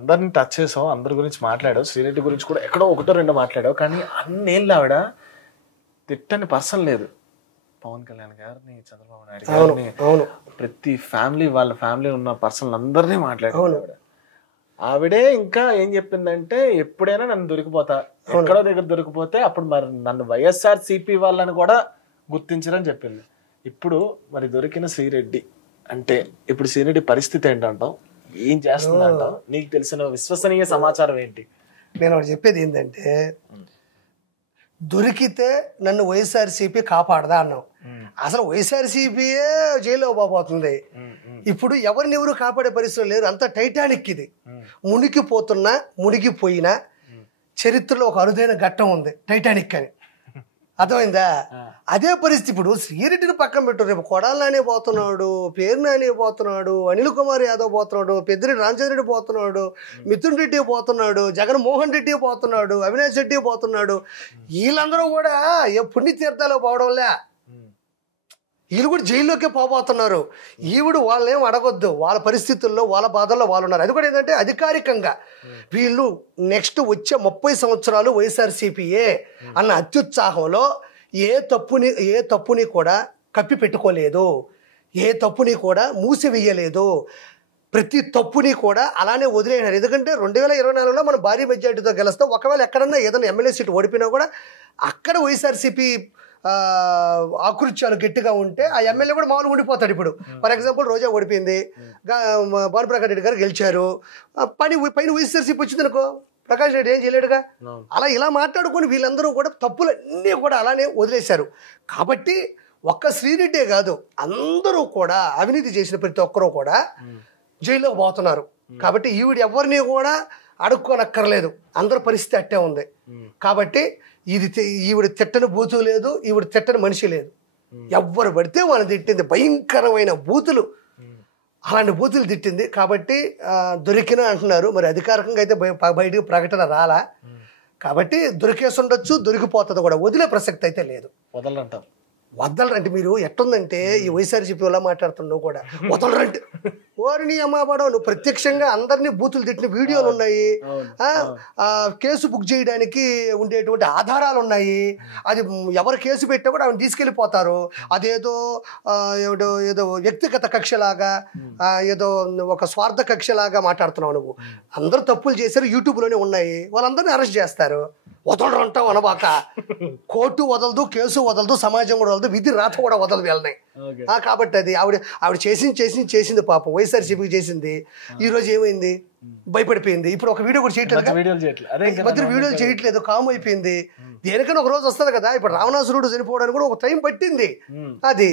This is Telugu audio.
అందరిని టచ్ చేసావు, అందరి గురించి మాట్లాడావు, శ్రీరెడ్డి గురించి కూడా ఎక్కడో ఒకటో రెండో మాట్లాడావు. కానీ అన్నేళ్ళు ఆవిడ తిట్టని పర్సన్ లేదు. పవన్ కళ్యాణ్ గారిని, చంద్రబాబు నాయుడు గారిని, ప్రతి ఫ్యామిలీ వాళ్ళ ఫ్యామిలీ ఉన్న పర్సన్ అందరినీ మాట్లాడారు. ఆవిడే ఇంకా ఏం చెప్పిందంటే, ఎప్పుడైనా నన్ను దొరికిపోతా, ఎక్కడో దగ్గర దొరికిపోతే అప్పుడు మరి నన్ను వైఎస్ఆర్సీపీ వాళ్ళని కూడా గుర్తించరని చెప్పింది. ఇప్పుడు మరి దొరికిన శ్రీరెడ్డి అంటే ఇప్పుడు శ్రీరెడ్డి పరిస్థితి ఏంటంటావు, ఏం చేస్తుందంటావు, నీకు తెలిసిన విశ్వసనీయ సమాచారం ఏంటి? నేను చెప్పేది ఏంటంటే, దొరికితే నన్ను వైఎస్ఆర్సీపీ కాపాడదా అన్నావు. అసలు వైఎస్ఆర్సీపీయే జైల్లో పోబోతుంది. ఇప్పుడు ఎవరిని ఎవరు కాపాడే పరిస్థితులు లేరు. అంత టైటానిక్ ఇది. మునిగిపోతున్నా మునిగిపోయినా చరిత్రలో ఒక అరుదైన ఘట్టం ఉంది, టైటానిక్ అని. అర్థమైందా? అదే పరిస్థితి. ఇప్పుడు శ్రీరెడ్డిని పక్కన పెట్టు, రేపు కొడాలనే పోతున్నాడు, పేరు నాని పోతున్నాడు, అనిల్ కుమార్ యాదవ్ పోతున్నాడు, పెద్దిరెడ్డి రామచంద్ర పోతున్నాడు, మిథున్ రెడ్డి పోతున్నాడు, జగన్మోహన్ రెడ్డి పోతున్నాడు, అవినాష్ రెడ్డి పోతున్నాడు. వీళ్ళందరూ కూడా ఏ పుణ్యతీర్థాలు పోవడంలే, వీళ్ళు కూడా జైల్లోకే పోబోతున్నారు. ఈవిడు వాళ్ళేం అడగొద్దు, వాళ్ళ పరిస్థితుల్లో వాళ్ళ బాధల్లో వాళ్ళు ఉన్నారు. అది కూడా ఏంటంటే అధికారికంగా వీళ్ళు నెక్స్ట్ వచ్చే 30 సంవత్సరాలు వైఎస్ఆర్సీపీఏ అన్న అత్యుత్సాహంలో ఏ తప్పుని కూడా కప్పి పెట్టుకోలేదు, ఏ తప్పుని కూడా మూసివేయలేదు. ప్రతి తప్పుని కూడా అలానే వదిలేనారు. ఎందుకంటే 2024లో మనం భారీ మెజార్టీతో గెలుస్తాం. ఒకవేళ ఎక్కడన్నా ఏదైనా ఎమ్మెల్యే సీటు ఓడిపోయినా కూడా అక్కడ వైఎస్ఆర్సీపీ ఆకృత్యాలు గట్టిగా ఉంటే ఆ ఎమ్మెల్యే కూడా మామూలుగా ఉండిపోతాడు. ఇప్పుడు ఫర్ ఎగ్జాంపుల్ రోజా ఓడిపోయింది, భానుప్రకాష్ రెడ్డి గారు గెలిచారు, పైన వైఎస్ఆర్సీపీ వచ్చింది అనుకో, ప్రకాష్ రెడ్డి ఏం చేయలేడుగా. అలా ఇలా మాట్లాడుకొని వీళ్ళందరూ కూడా తప్పులన్నీ కూడా అలానే వదిలేశారు. కాబట్టి ఒక్క శ్రీరెడ్డే కాదు, అందరూ కూడా అవినీతి చేసిన ప్రతి ఒక్కరూ కూడా జైల్లో పోతున్నారు. కాబట్టి ఈవిడ ఎవరిని కూడా అడుక్కోనక్కర్లేదు, అందరూ పరిస్థితి అట్టే ఉంది. కాబట్టి ఈవిడ తిట్టని బూతు లేదు, ఈవిడ తిట్టని మనిషి లేదు. ఎవ్వరు పడితే వాళ్ళని తిట్టింది, భయంకరమైన బూతులు, అలాంటి బూతులు తిట్టింది. కాబట్టి దొరికినా అంటున్నారు, మరి అధికారికంగా అయితే బయటకు ప్రకటన రాలా. కాబట్టి దొరికేసి ఉండొచ్చు, దొరికిపోతుంది కూడా, వదిలే ప్రసక్తి అయితే లేదు. వదలరంటే మీరు ఎట్టుందంటే ఈ వైఎస్ఆర్సీపీ వల్ల మాట్లాడుతున్నావు కూడా వదలరంటే ఓరిని అమ్మాబడో, నువ్వు ప్రత్యక్షంగా అందరినీ బూతులు తిట్టిన వీడియోలు ఉన్నాయి, కేసు బుక్ చేయడానికి ఉండేటువంటి ఆధారాలు ఉన్నాయి. అది ఎవరు కేసు పెట్టా కూడా ఆమెను తీసుకెళ్ళిపోతారు. అదేదో ఏదో వ్యక్తిగత కక్షలాగా, ఏదో ఒక స్వార్థ కక్షలాగా మాట్లాడుతున్నావు నువ్వు. అందరూ తప్పులు చేశారు, యూట్యూబ్లోనే ఉన్నాయి, వాళ్ళందరినీ అరెస్ట్ చేస్తారు. వదలరు అంటావు అనబాక. కోర్టు వదలదు, కేసు వదలదు, సమాజం కూడా వదలదు, విధి రాత కూడా వదలదు వీళ్ళని. కాబట్టి అది ఆవిడ చేసింది పాపం, వైఎస్ఆర్సీపీకి చేసింది. ఈ రోజు ఏమైంది, భయపడిపోయింది. ఇప్పుడు ఒక వీడియో కూడా చేయట్లేదు, మధ్య వీడియోలు చేయట్లేదు, కామ్ అయిపోయింది. దేనికైనా ఒక రోజు వస్తుంది కదా. ఇప్పుడు రావణాసురుడు చనిపోవడానికి కూడా ఒక టైం పట్టింది. అది